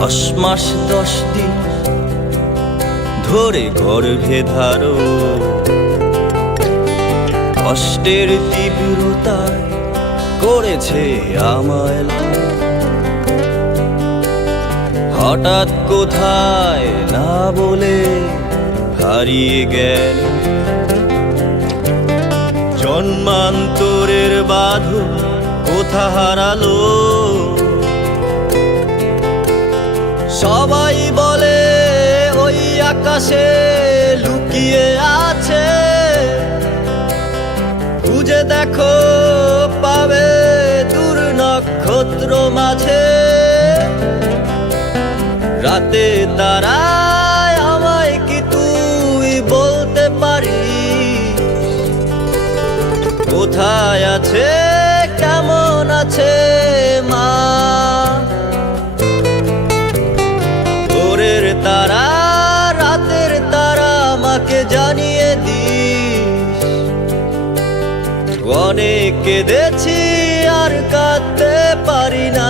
দশ মাস, দশ দিন ধরে গর্ভে ধারো কষ্টের তীব্রতায় করেছে আমায় হঠাৎ কোথায় না বলে হারিয়ে গেল। জন্মান্তরের বাধু কোথা হারালো? সবাই বলে ওই আকাশে লুকিয়ে আছে। খুঁজে দেখো পাবে দূর নক্ষত্র মাঝে। রাতে তারা কি তুই বলতে পারিস? কোথায় আছে, কেমন আছে মা? কেঁদেছি আর কাঁদতে পারি না।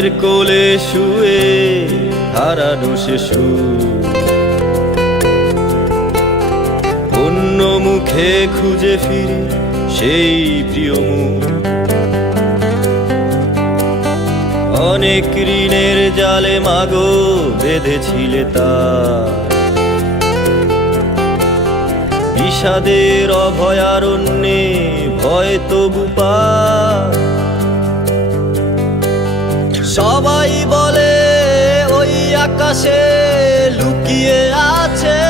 মায়ের কোলে শুয়ে হারানো শিশু। অন্য মুখে খুঁজে ফিরি সেই প্রিয় মুখ। অনেক ঋণের জালে মাগো বেঁধেছিলে তা বিষাদের অভয়ারণ্যে ভয় তবু পার। সবাই বলে ওই আকাশে লুকিয়ে আছে